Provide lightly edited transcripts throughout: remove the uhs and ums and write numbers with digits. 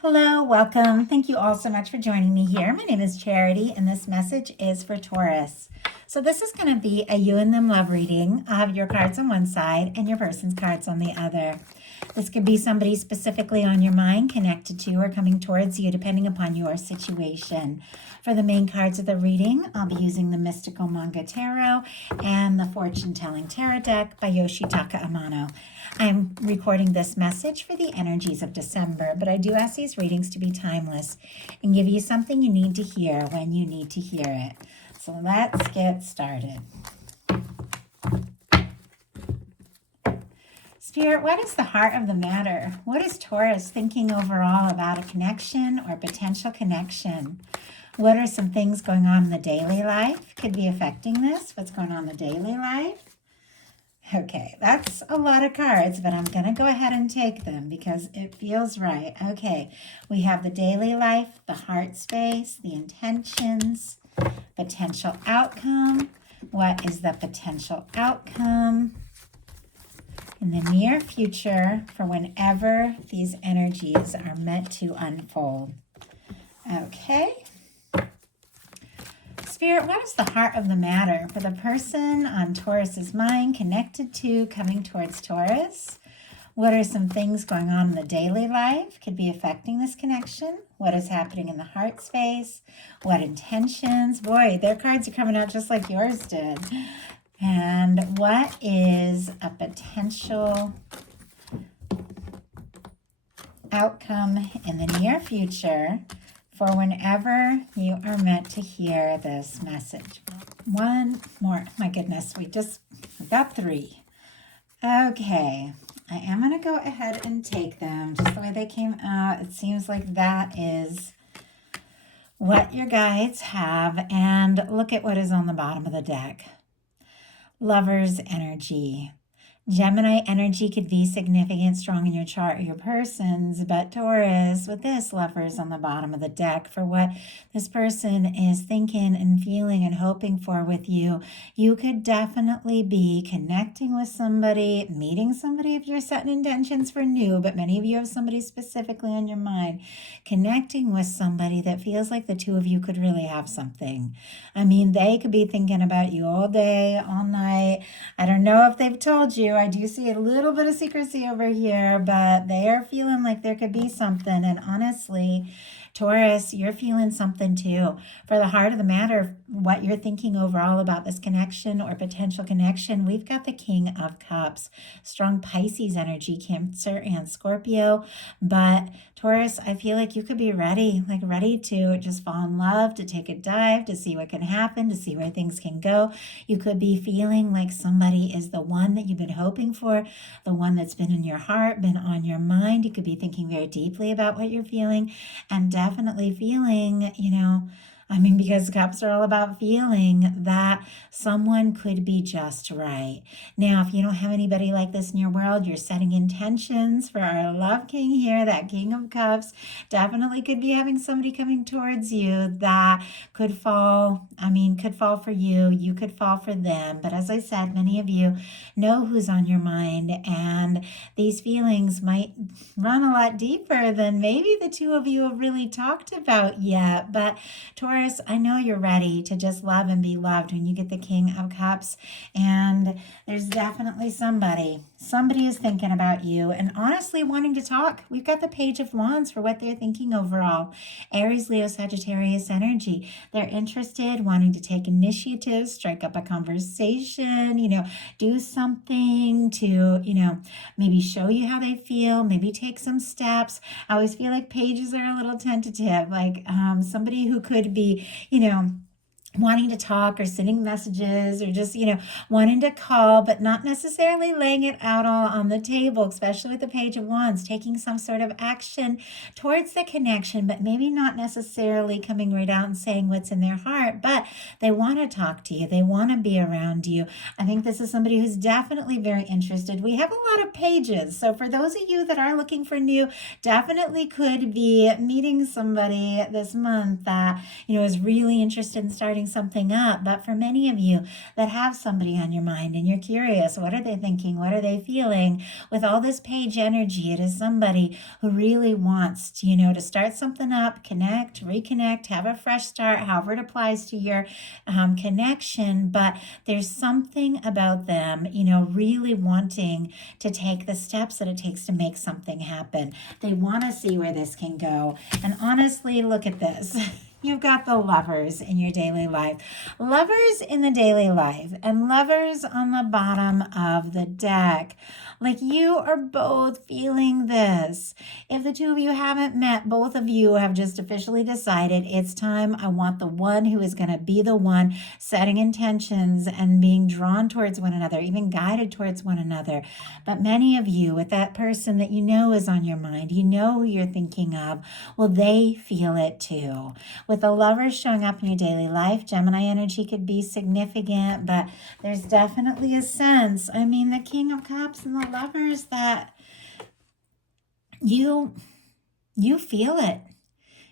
Hello, welcome. Thank you all so much for joining me here. My name is Charity, and this message is for Taurus. So, this is going to be a you and them love reading. I have your cards on one side and your person's cards on the other. This could be somebody specifically on your mind, connected to, or coming towards you, depending upon your situation. For the main cards of the reading, I'll be using the Mystical Manga Tarot and the Fortune Telling Tarot deck by Yoshitaka Amano. I'm recording this message for the energies of December, but I do ask these readings to be timeless and give you something you need to hear when you need to hear it. So let's get started. Spirit, what is the heart of the matter? What is Taurus thinking overall about a connection or potential connection? What are some things going on in the daily life? Could be affecting this. What's going on in the daily life? Okay, that's a lot of cards, but I'm going to go ahead and take them because it feels right. Okay, we have the daily life, the heart space, the intentions, potential outcome. What is the potential outcome in the near future for whenever these energies are meant to unfold? Okay. Spirit, what is the heart of the matter for the person on Taurus's mind, connected to, coming towards Taurus? What are some things going on in the daily life? Could be affecting this connection. What is happening in the heart space? What intentions? Boy, their cards are coming out just like yours did. And what is a potential outcome in the near future for whenever you are meant to hear this message? One more. My goodness, we got three. Okay, I am going to go ahead and take them just the way they came out. It seems like that is what your guides have. And look at what is on the bottom of the deck. Lover's energy. Gemini energy could be significant, strong in your chart or your person's, but Taurus, with this Lovers on the bottom of the deck, for what this person is thinking and feeling and hoping for with you, you could definitely be connecting with somebody, meeting somebody if you're setting intentions for new, but many of you have somebody specifically on your mind, connecting with somebody that feels like the two of you could really have something. I mean, they could be thinking about you all day, all night. I don't know if they've told you. I do see a little bit of secrecy over here, but they are feeling like there could be something. And honestly, Taurus, you're feeling something too. For the heart of the matter, what you're thinking overall about this connection or potential connection, we've got the King of Cups, strong Pisces energy, Cancer and Scorpio. But Taurus, I feel like you could be ready to just fall in love, to take a dive, to see what can happen, to see where things can go. You could be feeling like somebody is the one that you've been hoping for, the one that's been in your heart, been on your mind. You could be thinking very deeply about what you're feeling and definitely feeling, because cups are all about feeling that someone could be just right. Now, if you don't have anybody like this in your world, you're setting intentions for our love king here, that King of Cups. Definitely could be having somebody coming towards you that could fall for you. You could fall for them. But as I said, many of you know who's on your mind, and these feelings might run a lot deeper than maybe the two of you have really talked about yet. But Taurus, I know you're ready to just love and be loved when you get the King of Cups. And there's definitely somebody is thinking about you and honestly wanting to talk. We've got the Page of Wands for what they're thinking overall. Aries, Leo, Sagittarius energy. They're interested, wanting to take initiative, strike up a conversation, do something to, maybe show you how they feel, maybe take some steps. I always feel like pages are a little tentative, like somebody who could be, wanting to talk or sending messages or just, wanting to call, but not necessarily laying it out all on the table, especially with the Page of Wands, taking some sort of action towards the connection, but maybe not necessarily coming right out and saying what's in their heart, but they want to talk to you. They want to be around you. I think this is somebody who's definitely very interested. We have a lot of pages. So for those of you that are looking for new, definitely could be meeting somebody this month that, is really interested in starting something up. But for many of you that have somebody on your mind and you're curious, what are they thinking? What are they feeling? With all this page energy, it is somebody who really wants to, to start something up, connect, reconnect, have a fresh start, however it applies to your connection. But there's something about them, really wanting to take the steps that it takes to make something happen. They want to see where this can go. And honestly, look at this. You've got the Lovers in your daily life. Lovers in the daily life and Lovers on the bottom of the deck. Like, you are both feeling this. If the two of you haven't met, both of you have just officially decided it's time. I want the one who is going to be the one setting intentions and being drawn towards one another, even guided towards one another. But many of you, with that person that is on your mind, who you're thinking of, well, they feel it too. With the Lovers showing up in your daily life, Gemini energy could be significant, but there's definitely a sense, the King of Cups and the Lovers, that you feel it.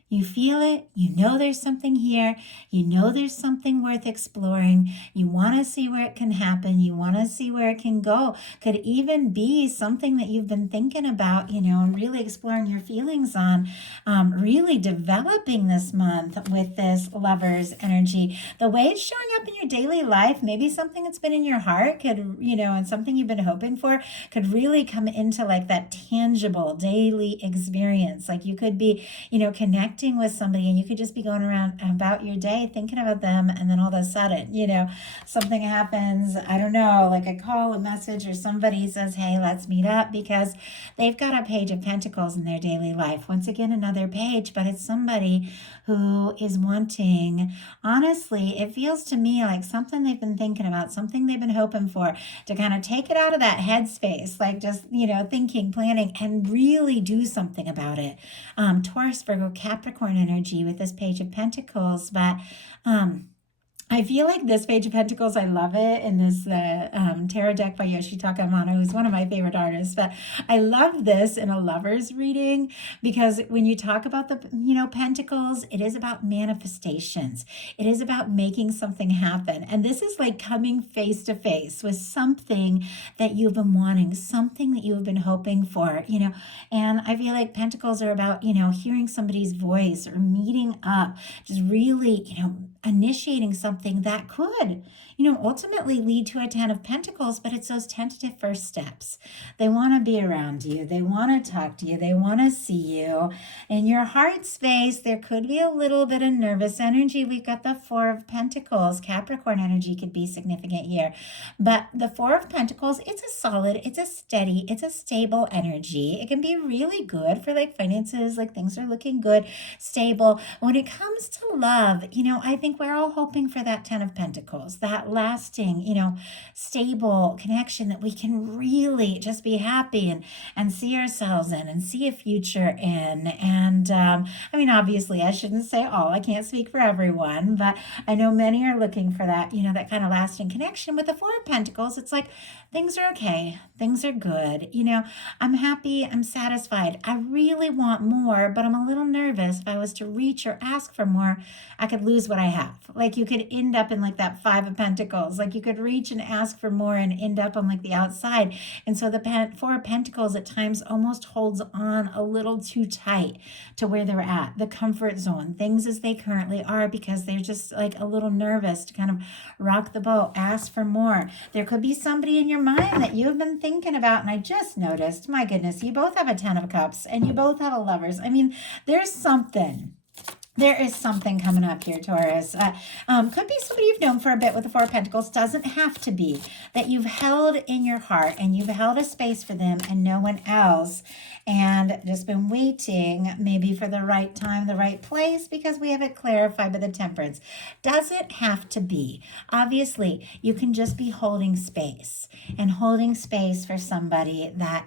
You feel it. There's something here. There's something worth exploring. You want to see where it can happen. You want to see where it can go. Could even be something that you've been thinking about, and really exploring your feelings on, really developing this month with this Lovers energy. The way it's showing up in your daily life, maybe something that's been in your heart could, and something you've been hoping for could really come into like that tangible daily experience. Like, you could be, connecting with somebody and you could just be going around about your day thinking about them, and then all of a sudden, something happens. I don't know, like a call, a message, or somebody says, hey, let's meet up, because they've got a Page of Pentacles in their daily life. Once again, another page, but it's somebody who is wanting, honestly, it feels to me like something they've been thinking about, something they've been hoping for, to kind of take it out of that headspace, like just, thinking, planning, and really do something about it. Taurus, Virgo, Capricorn energy with this Page of Pentacles, but I feel like this Page of Pentacles, I love it, in this tarot deck by Yoshitaka Amano, who's one of my favorite artists. But I love this in a Lovers reading, because when you talk about the, Pentacles, it is about manifestations. It is about making something happen. And this is like coming face to face with something that you've been wanting, something that you've been hoping for, And I feel like Pentacles are about, hearing somebody's voice or meeting up, just really, initiating something that could, ultimately lead to a 10 of Pentacles, but it's those tentative first steps. They want to be around you. They want to talk to you. They want to see you. In your heart space, there could be a little bit of nervous energy. We've got the Four of Pentacles. Capricorn energy could be significant here. But the Four of Pentacles, it's a solid, it's a steady, it's a stable energy. It can be really good for like finances, like things are looking good, stable. When it comes to love, I think we're all hoping for that 10 of Pentacles, that lasting, stable connection that we can really just be happy and see ourselves in and see a future in. And obviously I shouldn't say all, I can't speak for everyone, but I know many are looking for that, that kind of lasting connection. With the Four of Pentacles, it's like, things are okay, things are good, I'm happy, I'm satisfied. I really want more, but I'm a little nervous. If I was to reach or ask for more, I could lose what I have. Like, you could end up in like that Five of Pentacles. Like, you could reach and ask for more and end up on like the outside. And so the Four of Pentacles at times almost holds on a little too tight to where they're at, the comfort zone, things as they currently are, because they're just like a little nervous to kind of rock the boat, ask for more. There could be somebody in your mind that you've been thinking about, and I just noticed, my goodness, you both have a 10 of Cups and you both have a Lovers. There's something. There is something coming up here, Taurus. Could be somebody you've known for a bit with the Four of Pentacles. Doesn't have to be. That you've held in your heart and you've held a space for them and no one else. And just been waiting maybe for the right time, the right place, because we have it clarified by the Temperance. Doesn't have to be. Obviously, you can just be holding space. And holding space for somebody that,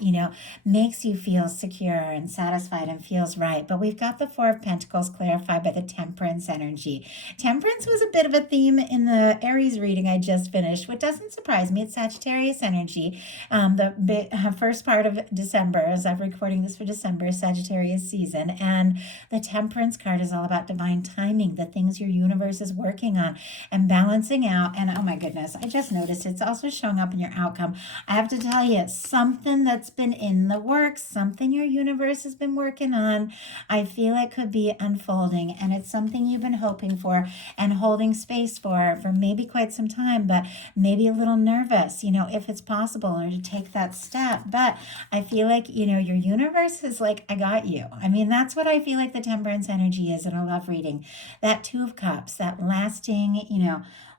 makes you feel secure and satisfied and feels right. But we've got the Four of Pentacles clarified by the Temperance energy. Temperance was a bit of a theme in the Aries reading I just finished, which doesn't surprise me. It's Sagittarius energy. The first part of December, as I've recorded recording this for December, Sagittarius season. And the Temperance card is all about divine timing, the things your universe is working on and balancing out. And oh my goodness, I just noticed it's also showing up in your outcome. I have to tell you, something that's been in the works, something your universe has been working on, I feel it could be unfolding. And it's something you've been hoping for and holding space for maybe quite some time, but maybe a little nervous, if it's possible, or to take that step. But I feel like, your universe is like, I got you. I mean, that's what I feel like the Temperance energy is in a love reading. That Two of Cups, that lasting,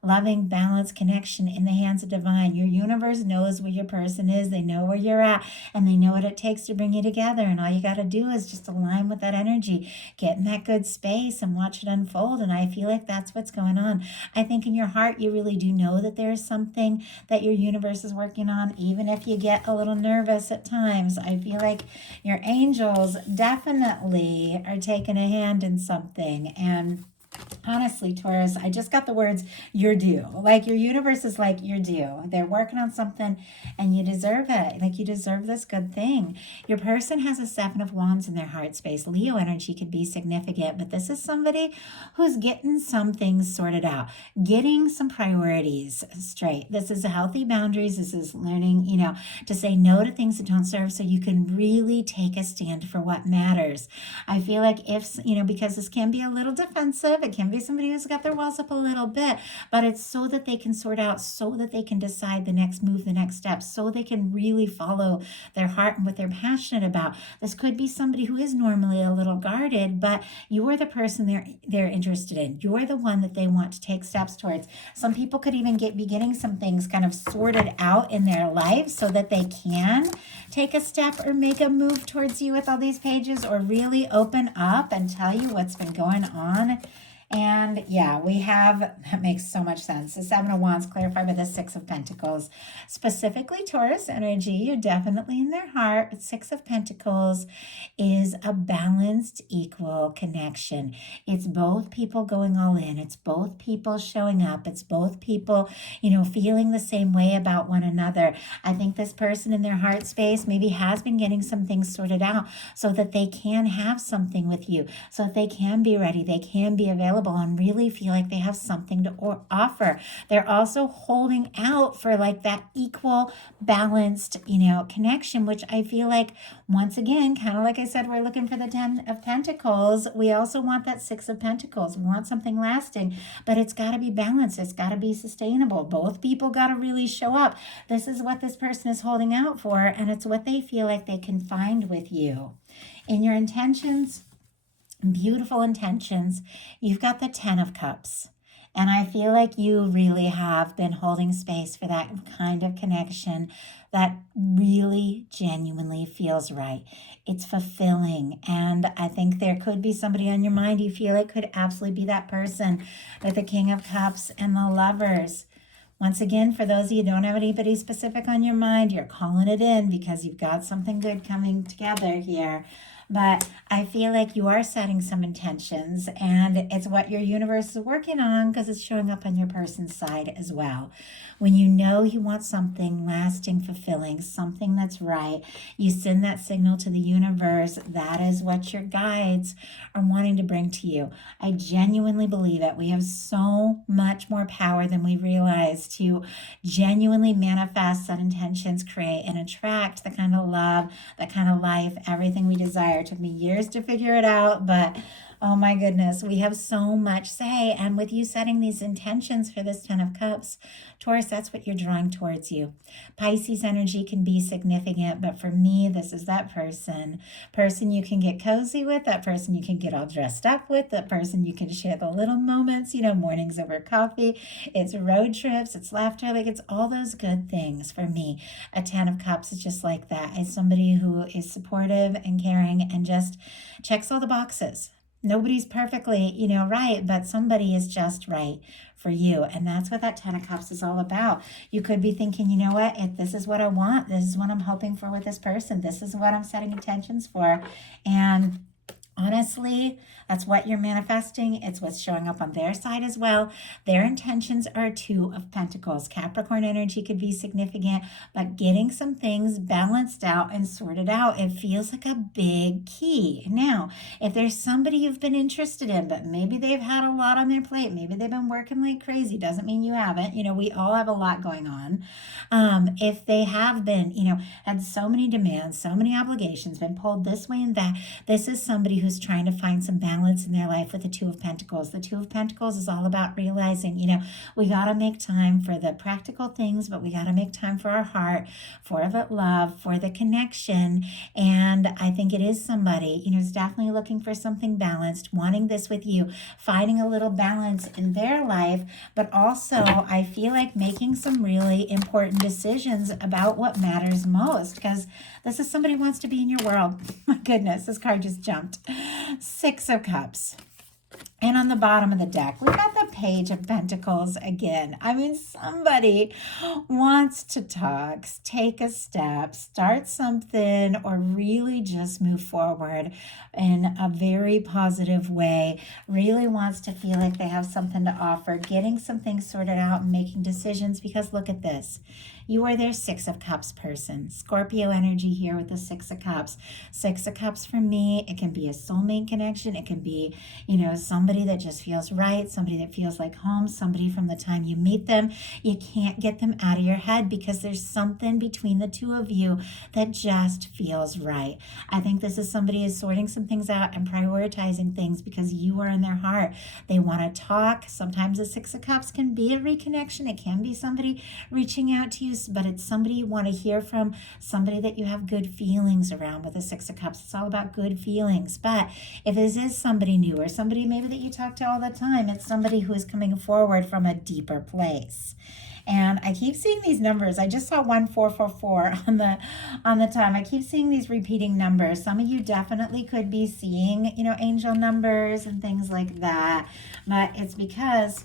loving, balanced connection in the hands of divine. Your universe knows where your person is. They know where you're at, and they know what it takes to bring you together. And all you got to do is just align with that energy, get in that good space and watch it unfold. And I feel like that's what's going on. I think in your heart, you really do know that there's something that your universe is working on, even if you get a little nervous at times. I feel like your angels definitely are taking a hand in something. And honestly, Taurus, I just got the words, you're due. Like your universe is like, you're due. They're working on something and you deserve it. Like you deserve this good thing. Your person has a Seven of Wands in their heart space. Leo energy could be significant, but this is somebody who's getting some things sorted out, getting some priorities straight. This is a healthy boundaries. This is learning, to say no to things that don't serve so you can really take a stand for what matters. I feel like if, because this can be a little defensive, it can be somebody who's got their walls up a little bit, but it's so that they can sort out, so that they can decide the next move, the next step, so they can really follow their heart and what they're passionate about. This could be somebody who is normally a little guarded, but you're the person they're interested in. You're the one that they want to take steps towards. Some people could even be getting some things kind of sorted out in their life so that they can take a step or make a move towards you with all these pages, or really open up and tell you what's been going on. And yeah, we have, that makes so much sense. The Seven of Wands clarified by the Six of Pentacles. Specifically Taurus energy, you're definitely in their heart. But Six of Pentacles is a balanced, equal connection. It's both people going all in. It's both people showing up. It's both people, feeling the same way about one another. I think this person in their heart space maybe has been getting some things sorted out so that they can have something with you, so that they can be ready, they can be available, and really feel like they have something to offer. They're also holding out for like that equal, balanced, connection, which I feel like, once again, kind of like I said, we're looking for the Ten of Pentacles. We also want that Six of Pentacles. We want something lasting, but it's got to be balanced. It's got to be sustainable. Both people got to really show up. This is what this person is holding out for, and it's what they feel like they can find with you. In your intentions, beautiful intentions, you've got the Ten of Cups. And I feel like you really have been holding space for that kind of connection that really genuinely feels right. It's fulfilling. And I think there could be somebody on your mind you feel like could absolutely be that person, with the King of Cups and the Lovers. Once again, for those of you who don't have anybody specific on your mind, you're calling it in because you've got something good coming together here. But I feel like you are setting some intentions, and it's what your universe is working on because it's showing up on your person's side as well. When you know you want something lasting, fulfilling, something that's right, you send that signal to the universe. That is what your guides are wanting to bring to you. I genuinely believe it. We have so much more power than we realize to genuinely manifest, set intentions, create, and attract the kind of love, the kind of life, everything we desire. It took me years to figure it out, but oh my goodness, we have so much say. And with you setting these intentions for this Ten of Cups, Taurus, that's what you're drawing towards you. Pisces energy can be significant, but for me, this is that person you can get cozy with, that person you can get all dressed up with, that person you can share the little moments, mornings over coffee. It's road trips, it's laughter, like it's all those good things for me. A Ten of Cups is just like that. It's somebody who is supportive and caring and just checks all the boxes. Nobody's perfectly, right, but somebody is just right for you. And that's what that Ten of Cups is all about. You could be thinking, you know what, if this is what I want, this is what I'm hoping for with this person, this is what I'm setting intentions for. And on honestly, that's what you're manifesting. It's what's showing up on their side as well. Their intentions are Two of Pentacles. Capricorn energy could be significant, but getting some things balanced out and sorted out, it feels like a big key. Now, if there's somebody you've been interested in, but maybe they've had a lot on their plate, maybe they've been working like crazy, doesn't mean you haven't. We all have a lot going on. If they have been, had so many demands, so many obligations, been pulled this way and that, this is somebody who's trying to find some balance in their life with the Two of Pentacles. The Two of Pentacles is all about realizing, we got to make time for the practical things, but we got to make time for our heart, for the love, for the connection. And I think it is somebody, is definitely looking for something balanced, wanting this with you, finding a little balance in their life, but also I feel like making some really important decisions about what matters most, because this is somebody who wants to be in your world. My goodness, this card just jumped. Six of Cups. And on the bottom of the deck, we got the Page of Pentacles again. I mean, somebody wants to talk, take a step, start something, or really just move forward in a very positive way. Really wants to feel like they have something to offer, getting some things sorted out and making decisions, because look at this. You are their Six of Cups person. Scorpio energy here with the Six of Cups. Six of Cups for me, it can be a soulmate connection. It can be, somebody that just feels right, somebody that feels like home, somebody from the time you meet them, you can't get them out of your head because there's something between the two of you that just feels right. I think this is somebody who's sorting some things out and prioritizing things because you are in their heart. They want to talk. Sometimes the Six of Cups can be a reconnection. It can be somebody reaching out to you, but it's somebody you want to hear from, somebody that you have good feelings around with the Six of Cups. It's all about good feelings. But if this is somebody new or somebody maybe that you talk to all the time, it's somebody who is coming forward from a deeper place. And I keep seeing these numbers. I just saw 1444 on the time. I keep seeing these repeating numbers. Some of you definitely could be seeing, angel numbers and things like that. But it's because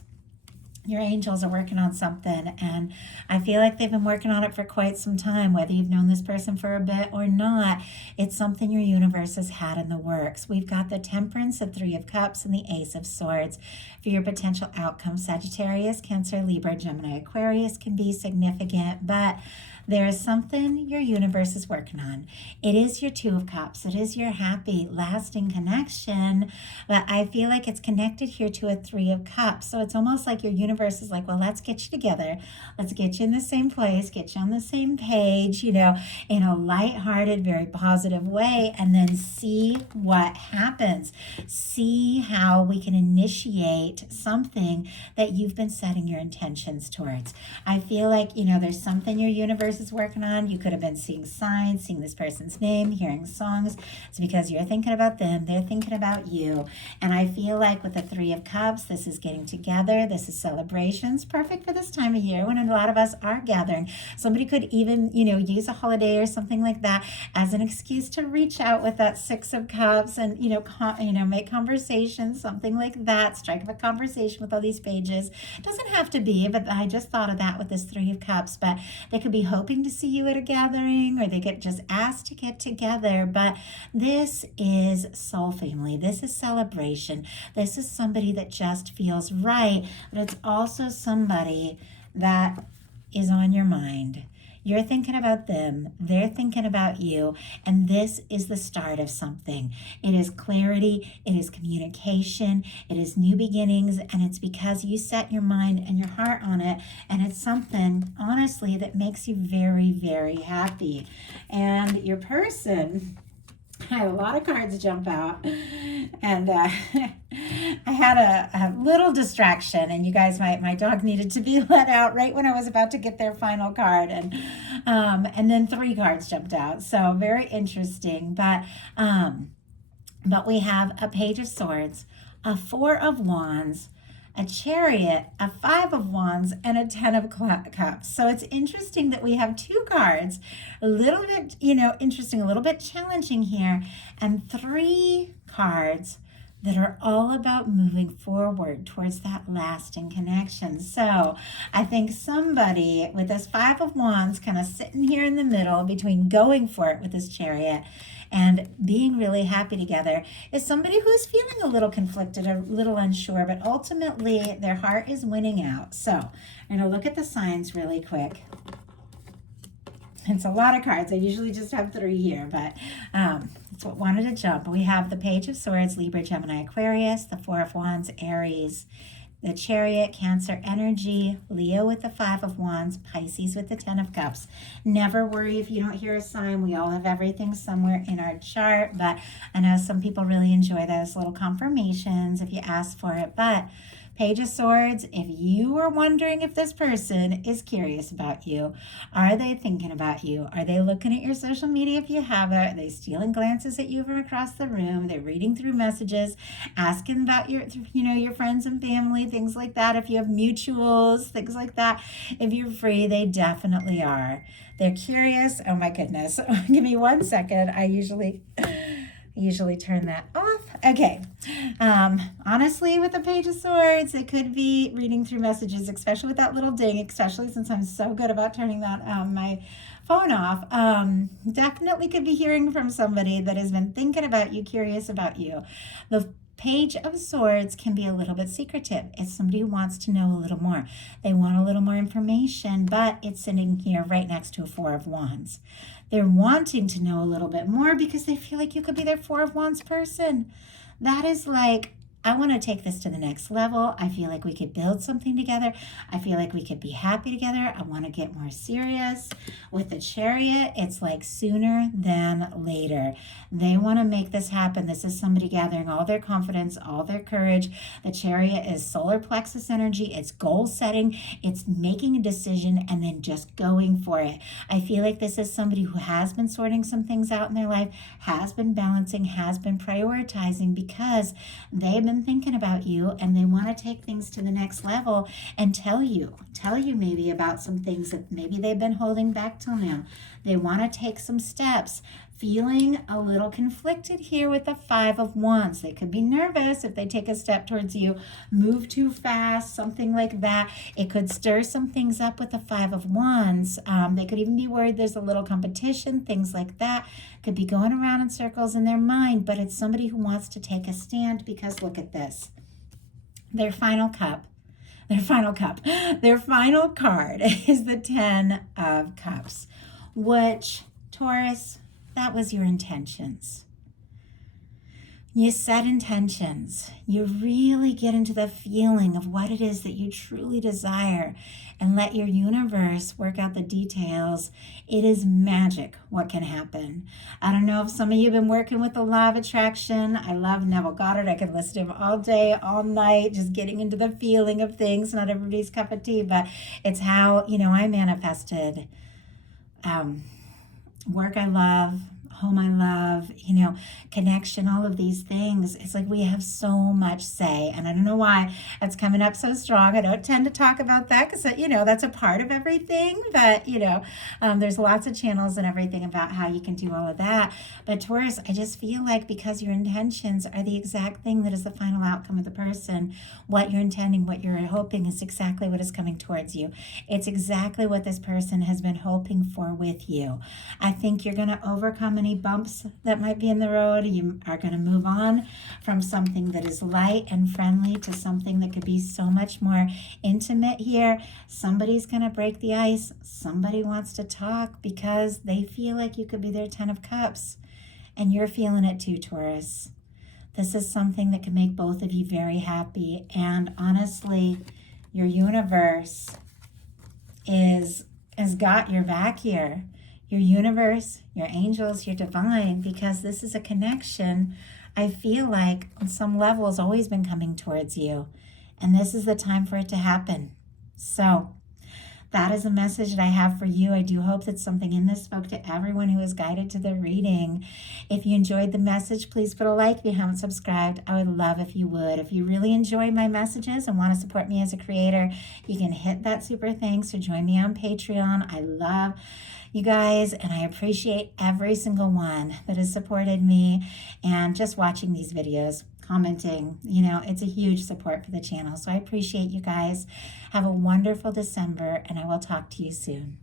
your angels are working on something, and I feel like they've been working on it for quite some time, whether you've known this person for a bit or not. It's something your universe has had in the works. We've got the Temperance, the Three of Cups, and the Ace of Swords. For your potential outcome, Sagittarius, Cancer, Libra, Gemini, Aquarius can be significant, but there is something your universe is working on. It is your Two of Cups. It is your happy, lasting connection. But I feel like it's connected here to a Three of Cups. So it's almost like your universe is like, well, let's get you together. Let's get you in the same place, get you on the same page, in a lighthearted, very positive way, and then see what happens. See how we can initiate something that you've been setting your intentions towards. I feel like, there's something your universe is working on. You could have been seeing signs, seeing this person's name, hearing songs. It's because you're thinking about them, they're thinking about you. And I feel like with the Three of Cups, this is getting together, this is celebrations, perfect for this time of year when a lot of us are gathering. Somebody could even, use a holiday or something like that as an excuse to reach out with that Six of Cups and, make conversation, something like that, strike up a conversation with all these pages. Doesn't have to be, but I just thought of that with this Three of Cups. But they could be hoping to see you at a gathering, or they get just asked to get together. But this is soul family. This is celebration. This is somebody that just feels right, but it's also somebody that is on your mind. You're thinking about them, they're thinking about you, and this is the start of something. It is clarity, it is communication, it is new beginnings, and it's because you set your mind and your heart on it, and it's something, honestly, that makes you very, very happy. And your person, I had a lot of cards jump out, and I had a little distraction, and you guys, my dog needed to be let out right when I was about to get their final card, and then three cards jumped out. So very interesting, but we have a Page of Swords, a Four of Wands, a Chariot, a Five of Wands, and a Ten of Cups. So it's interesting that we have two cards, a little bit, interesting, a little bit challenging here, and three cards that are all about moving forward towards that lasting connection. So I think somebody with this Five of Wands kind of sitting here in the middle between going for it with this Chariot and being really happy together is somebody who's feeling a little conflicted, a little unsure, but ultimately their heart is winning out. So I'm going to look at the signs really quick. It's a lot of cards. I usually just have 3 here, but that's what wanted to jump. We have the Page of Swords, Libra, Gemini, Aquarius, the Four of Wands, Aries, the Chariot, Cancer energy, Leo with the Five of Wands, Pisces with the Ten of Cups. Never worry if you don't hear a sign. We all have everything somewhere in our chart, but I know some people really enjoy those little confirmations if you ask for it. But Page of Swords, if you are wondering if this person is curious about you, are they thinking about you? Are they looking at your social media if you have it? Are they stealing glances at you from across the room? They're reading through messages, asking about your friends and family, things like that. If you have mutuals, things like that. If you're free, they definitely are. They're curious. Oh my goodness. Give me 1 second. I usually turn that off. Okay. Honestly, with the Page of Swords, it could be reading through messages, especially with that little ding, especially since I'm so good about turning that my phone off. Definitely could be hearing from somebody that has been thinking about you, curious about you. The Page of Swords can be a little bit secretive. It's somebody who wants to know a little more. They want a little more information, but it's sitting here right next to a Four of Wands. They're wanting to know a little bit more because they feel like you could be their Four of Wands person. That is like, I want to take this to the next level. I feel like we could build something together. I feel like we could be happy together. I want to get more serious. With the Chariot, it's like sooner than later. They want to make this happen. This is somebody gathering all their confidence, all their courage. The Chariot is solar plexus energy. It's goal setting. It's making a decision and then just going for it. I feel like this is somebody who has been sorting some things out in their life, has been balancing, has been prioritizing because they've been thinking about you and they want to take things to the next level and tell you maybe about some things that maybe they've been holding back till now. They want to take some steps. Feeling a little conflicted here with the Five of Wands. They could be nervous if they take a step towards you, move too fast, something like that. It could stir some things up with the Five of Wands. They could even be worried there's a little competition, things like that. Could be going around in circles in their mind, but it's somebody who wants to take a stand because look at this. Their final card is the Ten of Cups, which, Taurus, that was your intentions. You set intentions. You really get into the feeling of what it is that you truly desire and let your universe work out the details. It is magic what can happen. I don't know if some of you have been working with the law of attraction. I love Neville Goddard. I could listen to him all day, all night, just getting into the feeling of things. Not everybody's cup of tea, but it's how, I manifested work I love, home I love, connection, all of these things. It's like we have so much say. And I don't know why it's coming up so strong. I don't tend to talk about that because, that's a part of everything. But, there's lots of channels and everything about how you can do all of that. But Taurus, I just feel like because your intentions are the exact thing that is the final outcome of the person, what you're intending, what you're hoping is exactly what is coming towards you. It's exactly what this person has been hoping for with you. I think you're going to overcome any bumps that might be in the road. You are going to move on from something that is light and friendly to something that could be so much more intimate here. Somebody's going to break the ice. Somebody wants to talk because they feel like you could be their 10 of Cups. And you're feeling it too, Taurus. This is something that can make both of you very happy. And honestly, your universe has got your back here. Your universe, your angels, your divine, because this is a connection I feel like on some level has always been coming towards you. And this is the time for it to happen. So that is a message that I have for you. I do hope that something in this spoke to everyone who was guided to the reading. If you enjoyed the message, please put a like. If you haven't subscribed, I would love if you would. If you really enjoy my messages and want to support me as a creator, you can hit that super thanks or join me on Patreon. I love you guys, and I appreciate every single one that has supported me and just watching these videos, commenting. It's a huge support for the channel. So I appreciate you guys. Have a wonderful December, and I will talk to you soon.